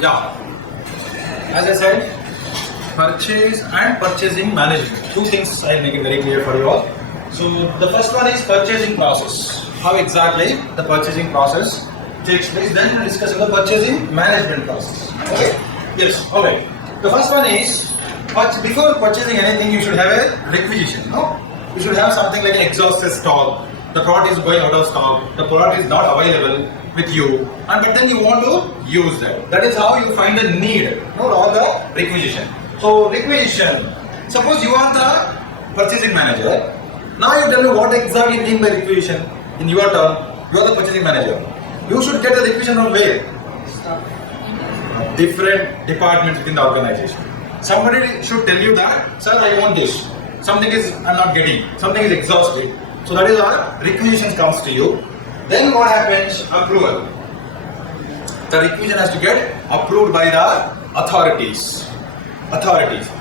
Yeah, as I said, purchase and purchasing management. Two things I'll make it very clear for you all. So the first one is purchasing process. How exactly the purchasing process takes place. Then we'll discuss the purchasing management process. Okay? Yes. Okay. The first one is before purchasing anything, you should have a requisition. No? You should have something like an exhausted stock. The product is going out of stock. The product is not available with you, and but then you want to use that. That is how you find a need. No, or the requisition. So requisition. Suppose you are the purchasing manager. Now you tell me what exactly you mean by requisition. In your term, you are the purchasing manager. You should get the requisition from where? Different departments within the organization. Somebody should tell you that, sir, I want this. Something is I'm not getting. Something is exhausted. So that is our requisition comes to you. Then what happens? Approval. The requisition has to get approved by the authorities.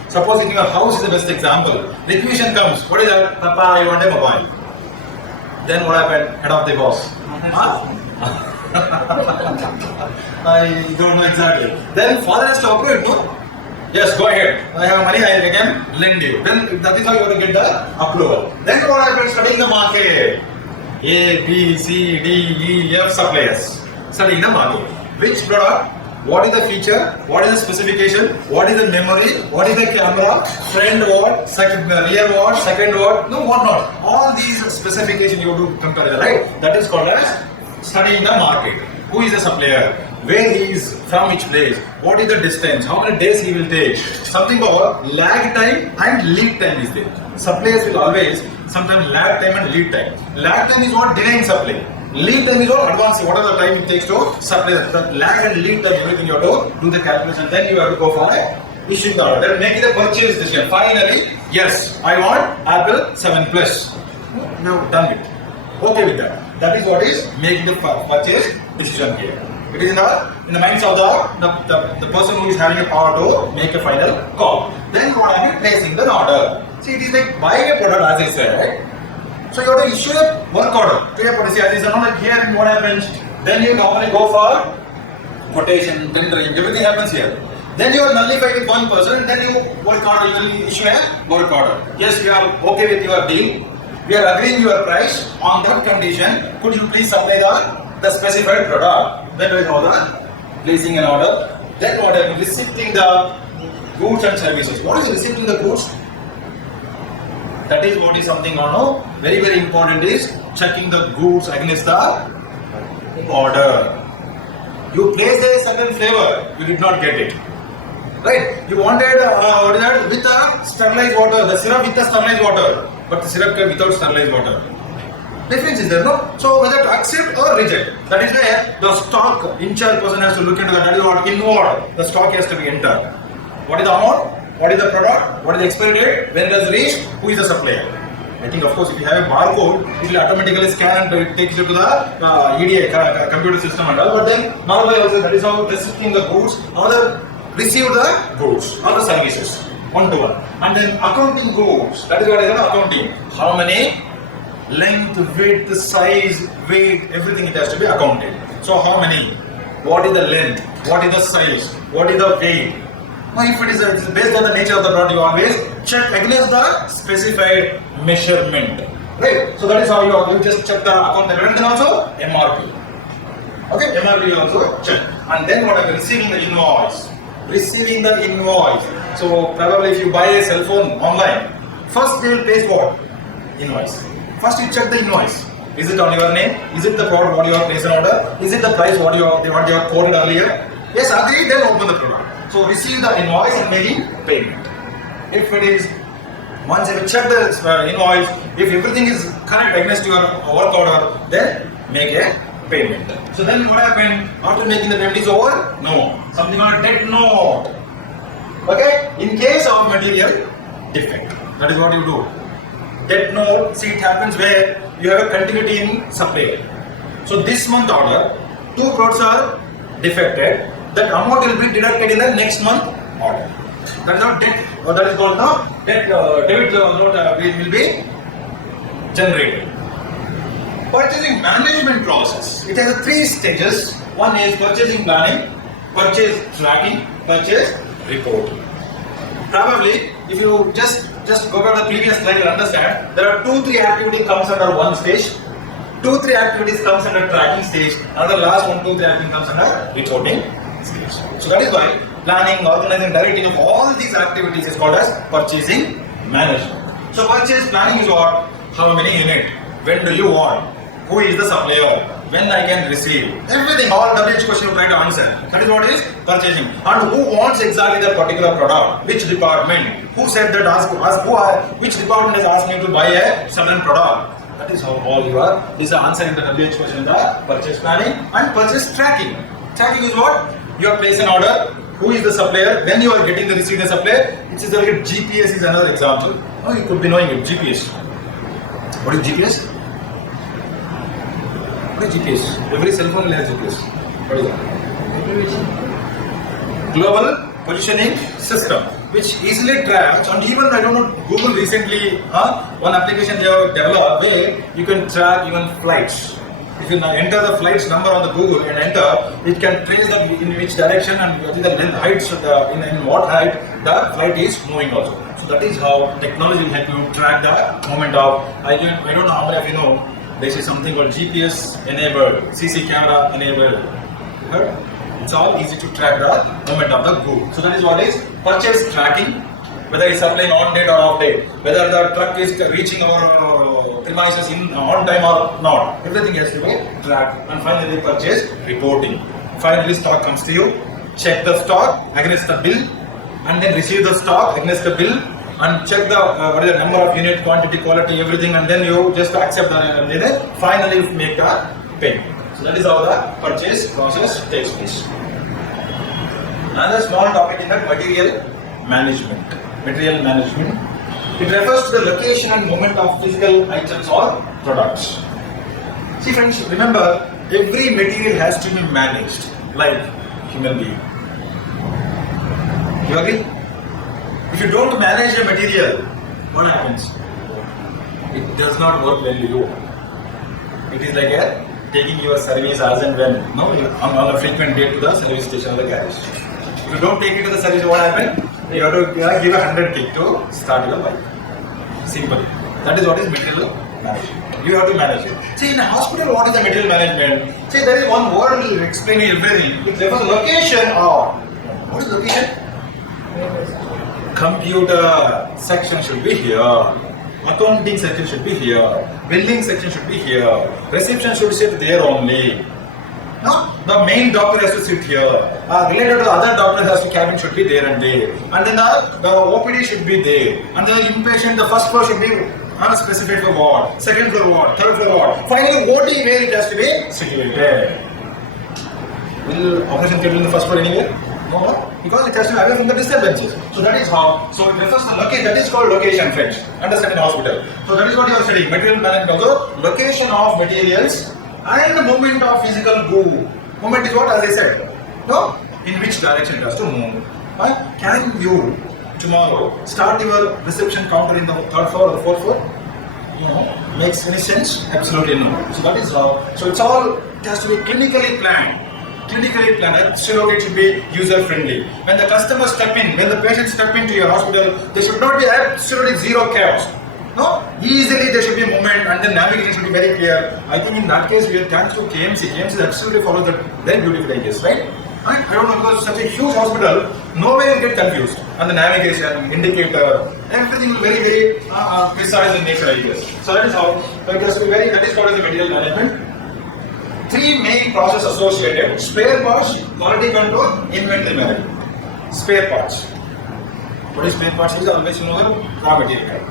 Suppose in your house is the best example. Requisition comes. What is that? Papa, I want a mobile. Then what happened? Head of the boss. I don't know exactly. Then father has to approve it, no? Yes, go ahead. I have money, I can lend you. Then that is how you have to get the approval. Then what happens? Studying the market. A, B, C, D, E, F suppliers. Studying the market. Which product? What is the feature? What is the specification? What is the memory? What is the camera? Front what? Rear what? Second what? No, what not? All these specifications you have to compare, right? That is called as studying the market. Who is the supplier? Where he is, from which place, what is the distance, how many days he will take. Something called lag time and lead time is there. Suppliers will always sometimes lag time and lead time. Lag time is what delaying supply. Lead time is what advancing, what are the time it takes to supply. The lag and lead time, everything you have to do the calculation. Then you have to go for issuing the order. Then make it a purchase decision. Finally, yes, I want Apple 7 Plus. Now done with. Okay with that. That is what is making the purchase decision here. It is in the minds of the person who is having a power to make a final call. Then what I am placing the order. See, it is like buying a product, as I said, right? So you have to issue a work order. Clear policy, as I said, like here, what happens? Then you normally go for quotation, tendering, everything happens here. Then you are nullified with one person, then you work order, you will issue a work order. Yes, we are okay with your deal. We are agreeing your price. On that condition, could you please supply the specified product? Then we have the placing an order. Then what happens? Receiving the goods and services. What is receiving the goods? That is what is something very, very important is checking the goods against the order. You placed a certain flavor, you did not get it. Right? You wanted what is that? With a sterilized water, the syrup with the sterilized water, but the syrup came without sterilized water. Difference is there, no? So whether to accept or reject. That is where the stock in charge person has to look into that. That is what inward the stock has to be entered. What is the amount? What is the product? What is the expiry date? When does it reach? Who is the supplier? I think of course if you have a barcode, it will automatically scan and it takes you to the EDA computer system and all. But then normally also that is how receiving the goods or the receive the goods or the services one to one. And then accounting goods. That is what is accounting. How many? Length, width, size, weight, everything it has to be accounted. So how many? What is the length? What is the size? What is the weight? Now if it is based on the nature of the product, you always check against the specified measurement. Right? So that is how you just check the account and then also MRP. Okay, MRP also check. And then what are receiving the invoice? Receiving the invoice. So probably if you buy a cell phone online, first they will place what? Invoice. First you check the invoice. Is it on your name? Is it the product what you have placed an order? Is it the price what you have quoted earlier? Yes, agree, then open the product. So receive the invoice and making payment. If it is, once you check the invoice, if everything is correct against your work order, then make a payment. So then what happened? After making the payment is over? No. Something on a debt note. Okay? In case of material defect, that is what you do. Debt note, see it happens where you have a continuity in supply. So this month order, 2 crores are defected, that amount will be deducted in the next month order. That is not debt, or that is called the debt, debit note will be generated. Purchasing management process. It has 3 stages. One is purchasing planning, purchase tracking, purchase reporting. Probably, if you just go back to the previous slide, you'll understand there are 2-3 activities comes under one stage, 2-3 activities comes under tracking stage, and the last 1-2-3 activities comes under reporting stage. So that is why planning, organizing, directing of all these activities is called as purchasing management. So purchase planning is what? How many units? When do you want? Who is the supplier? When I can receive? Everything, all WH question you try to answer. That is what is purchasing. And who wants exactly that particular product? Which department? Who said that? Which department has asked me to buy a certain product? That is how all you are. This is the answer in the WH question, the purchase planning and purchase tracking. Tracking is what? You have placed an order. Who is the supplier? When you are getting the receipt of the supplier, it is like GPS is another example. Oh, you could be knowing it. GPS. What is GPS? What is GPS? Every cell phone will have GPS. What is that? Global Positioning System, which easily tracks, and even I don't know, Google recently one application they have developed where you can track even flights. If you enter the flight's number on the Google and enter, it can trace that in which direction and what is the length, height, in what height the flight is moving also. So that is how technology will help you track the movement of. I don't know how many of you know. This is something called GPS enabled, CC camera enabled. It's all easy to track the movement of the goods. So that is what is purchase tracking, whether it's supplying on date or off date, whether the truck is reaching our premises on time or not. Everything has to be tracked. And finally, purchase reporting. Finally, stock comes to you. Check the stock against the bill, and then receive the stock against the bill. And check the what is the number of unit, quantity, quality, everything, and then you just accept the and then finally make the payment. So that is how the purchase process takes place. Another small topic in that material management. Material management. It refers to the location and movement of physical items or products. See friends, remember every material has to be managed like human being. You agree? If you don't manage a material, what happens? It does not work well with you. It is like taking your service as and when, on a frequent day to the service station or the garage. If you don't take it to the service, what happens? You have to give 100 tick to start your bike. Simple. That is what is material management. You have to manage it. See, in a hospital, what is the material management? See, there is one word will explain everything. It refers to location or what is location? Computer section should be here, accounting section should be here, billing section should be here, reception should sit there only. No, the main doctor has to sit here. Related to the other doctor has to cabin should be there and there, and then the OPD should be there, and the inpatient the first floor should be specified for ward, second floor ward, third floor ward. Finally, OT where it has to be situated. Will operation table in the first floor anywhere? No, because it has to be away from the disturbances. So that is how. So it refers to location. That is called location, friends. Understand in hospital. So that is what you are studying. Material management also. Location of materials and the movement of physical good. Movement is what, as I said. No, in which direction it has to move. Can you tomorrow start your reception counter in the third floor or the fourth floor? No. Makes any sense? Absolutely no. So that is how. So it's all. It has to be clinically planned. Clinically planned, absolutely it should be user friendly. When the customers step in, when the patients step into your hospital, there should not be absolutely zero chaos. No, easily there should be movement and the navigation should be very clear. I think in that case we are thanks to KMC. KMC absolutely follows that very beautiful ideas, right? I don't know, because such a huge hospital, nowhere you get confused. And the navigation, indicator, everything is very, very precise in nature, I guess. So that is how. So it has to be very. That is called as the material management. Three main processes associated: spare parts, quality control, inventory management. Spare parts. What is spare parts? Is always raw material.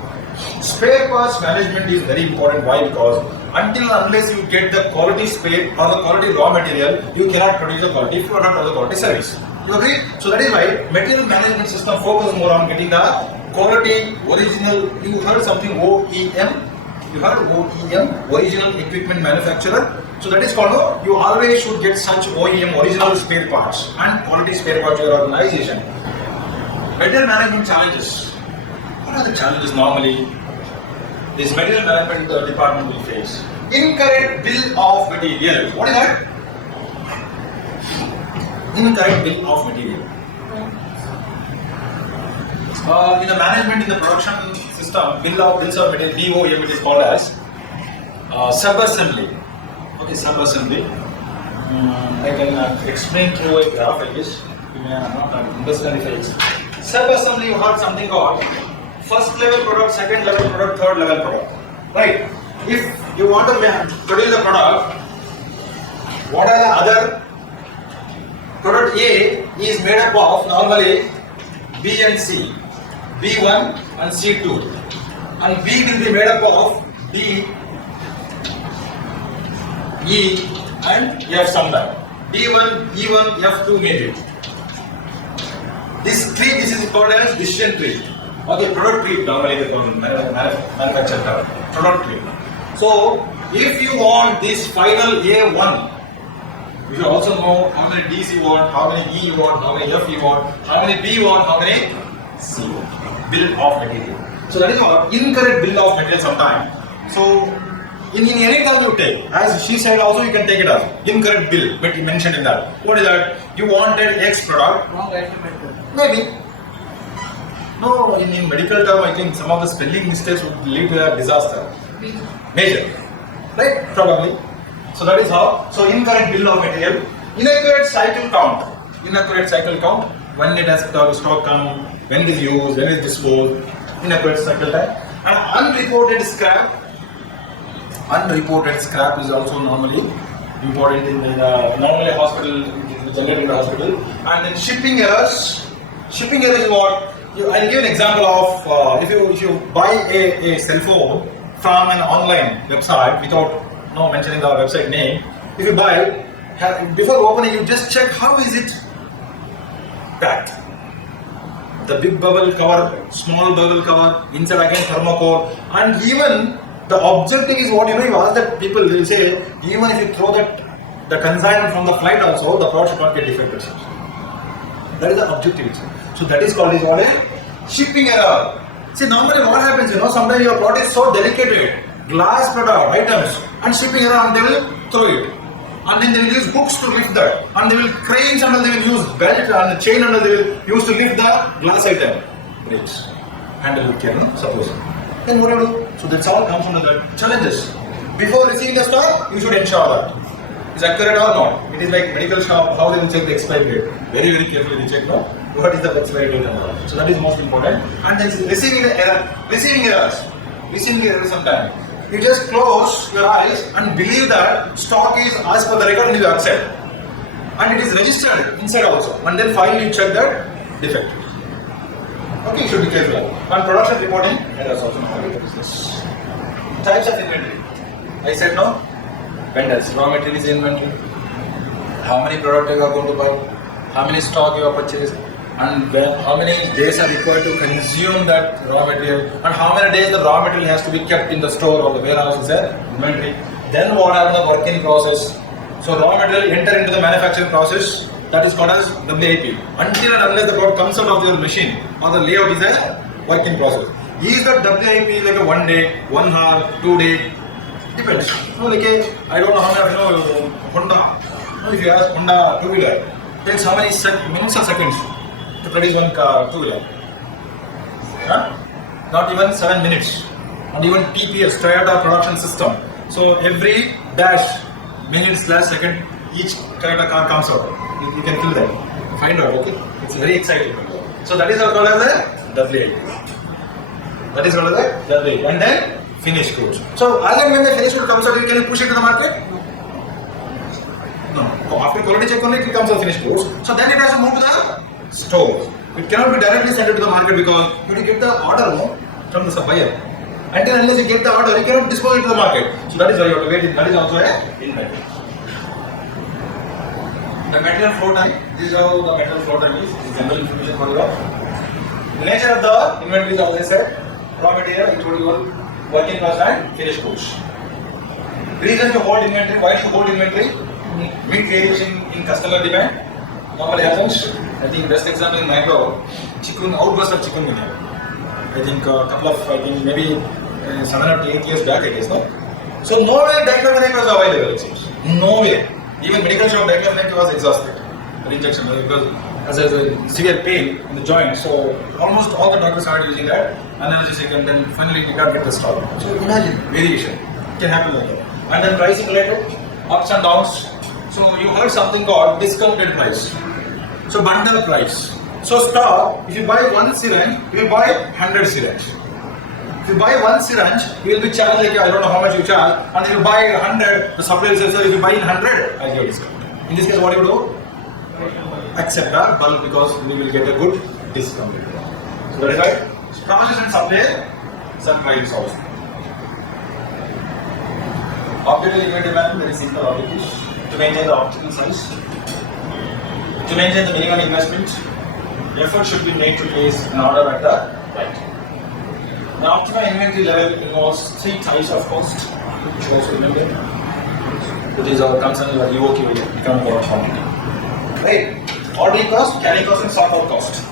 Spare parts management is very important. Why? Because until unless you get the quality spare or the quality raw material, you cannot produce the quality product or the quality service. You agree? So that is why material management system focuses more on getting the quality, original. You heard something OEM? You heard OEM, original equipment manufacturer. So that is called, you always should get such OEM, original spare parts and quality spare parts to your organization. Material management challenges. What are the challenges normally this material management department will face? Incorrect bill of materials. What is that? incorrect bill of material. In the management, in the production system, bills of material, BOM, it is called as sub-assembly. Okay, sub-assembly. I can explain through a graph like this. You may not understand if I explain. Sub-assembly, you have something called first level product, second level product, third level product. Right? If you want to produce the product, what are the other? Product A is made up of normally B and C, B1 and C2, and B will be made up of D, E and F sometimes. D1, E1, F2 maybe. This is called as decision tree. Okay, product tree normally they call it manufacturer term. Product tree. So if you want this final A1, you should also know how many D's you want, how many E you want, how many F you want, how many B you want, how many C you want. Bill of material. So that is what incorrect bill of material sometimes. So in any term you take, as she said also you can take it as incorrect bill, but you mentioned in that. What is that? You wanted X product. Wrong item entered. Maybe. No, in medical term I think some of the spelling mistakes would lead to a disaster. Major. Right? Probably. So that is how. So incorrect bill of material. Inaccurate cycle count. Inaccurate cycle count. When it has stock come, when it is used, when it is disposed. Inaccurate cycle time. And unreported scrap. Unreported scrap is also normally important in the normally hospital, generally in the hospital. And then shipping errors. Shipping errors is what? I'll give an example of if you buy a cell phone from an online website without mentioning the website name. If you buy it, before opening you just check how is it packed. The big bubble cover, small bubble cover, inside again thermocol, and even the objective is what you ask that people will say, even if you throw the consignment from the flight also, the product should not get defected. That is the objective. So that is called what a shipping error. See, normally what happens, sometimes your product is so delicate, glass product items, and shipping error, and they will throw it. And then they will use hooks to lift that, and they will cranes, and they will use belt and the chain, and they will use to lift the glass item. Breaks. Handle with care, suppose. Then what do you do? So that's all comes under the challenges. Before receiving the stock, you should ensure that is accurate or not. It is like medical shop, how they will check the expiry date. Very, very carefully they check what is the expiry date and all. So that is most important. And then receiving errors sometimes. You just close your eyes and believe that stock is as per the record and you accept. And it is registered inside also. And then finally you check that defect. Okay, you should be careful. And production reporting errors also normally the business. Types of inventory. I said no. Vendors, raw material is inventory. How many products you are going to buy? How many stock you are purchased? And how many days are required to consume that raw material, and how many days the raw material has to be kept in the store or the warehouse is there, inventory. Then what happens the working process. So raw material enter into the manufacturing process, that is called as WIP. Until and unless the product comes out of your machine or the layout is a working process. Is that WIP like a 1 day, 1 hour, 2 day? Depends. I don't know how many Honda. If you ask Honda two-wheeler, then how many minutes or seconds to produce one car, two-wheeler? Not even 7 minutes. And even TPS, Toyota Production System. So every dash, minute/second, each Toyota car comes out. You can kill them. Find out, okay? It's very exciting. So that is called as a WIP. That is called as a WIP. And then finished goods. So as and when the finished good comes out, can you push it to the market? No. After quality check only it comes out finished goods. So then it has to move to the store. It cannot be directly sent to the market because you need to get the order from the supplier. Until unless you get the order, you cannot dispose it to the market. So that is why you have to wait. That is also a inventory. The material flow time. This is how the material flow time is. This is general information for you. The nature of the inventory is always said. Raw material, including working class and finished goods. Reason to hold inventory. Why to hold inventory? Meet variation in customer demand. Normally happens. I think best example in Mangalore, outburst of chikungunya. I think a couple of, maybe 7 or 8 years back, I guess, no? So nowhere diclofenac was available, it seems. Nowhere. Even medical shop diclofenac was exhausted. an injection because as a severe pain in the joint. So almost all the doctors started using that analgesic, and then finally we got get the stop. So imagine variation can happen like that. And then pricing related ups and downs. So you heard something called discounted price. So bundle price. So stop. If you buy one syringe, you will buy 100 syringe. If you buy one syringe, you will be charged like I don't know how much you charge. And if you buy 100, the supplier says, if you buy 100, I'll give discount. In this case, what do you do? Accept our bulk because we will get a good discount. So that is right. Process and supplier, surprise also. Optical inventory management, very simple objective. To maintain the optimal size, to maintain the minimum investment, effort should be made to place an order at the right time. The optimal inventory level involves 3 types of cost, which you also remember. That is our concern about EOQ, become more quantity. Right? Ordering cost, carrying cost, and sort out cost.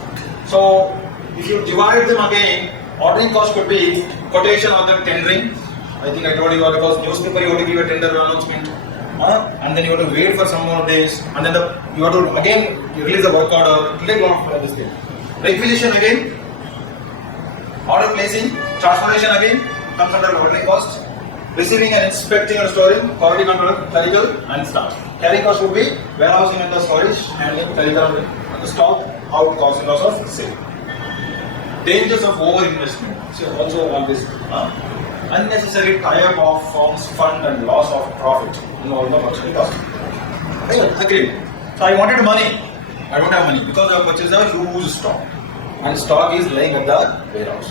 So, if you divide them again, ordering cost could be quotation or the tendering. I think I told you about because newspaper you have to give a tender announcement. And then you have to wait for some more days, and then you have to again release the work order, click off this thing. Requisition again, order placing, transportation again comes under ordering cost. Receiving and inspecting and storing, quality control, clerical, and staff. Carrying cost would be warehousing and the storage, handling, clerical, and the stock, out cost and loss of sale. Dangers of over investment. So also on this. Unnecessary tie-up of firms, fund and loss of profit in all the purchase cost. Agreed. So I wanted money. I don't have money because I purchased a huge stock, and stock is lying at the warehouse.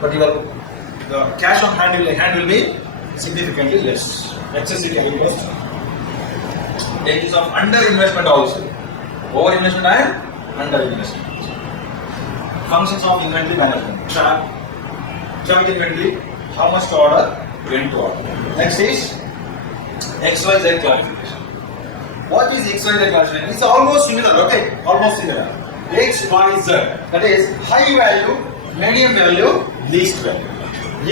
But the cash on hand will be significantly less. Excessive carrying cost. Dangers of under-investment also. Over-investment and under-investment. Functions of inventory management. Track inventory. How much to order, when to order. Next is XYZ classification. What is XYZ classification? It's almost similar, okay? Almost similar. XYZ, that is high value, medium value, least value.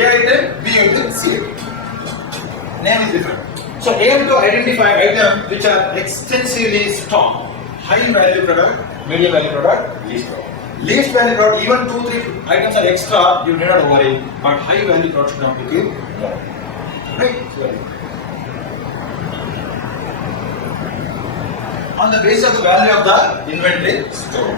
A item, B item, C item. Name is different. So aim to identify items which are extensively stocked. High value product, medium value product, least value. Least value product, even 2-3 items are extra, you need not worry. But high value product should not be given more. Right? On the basis of the value of the inventory store.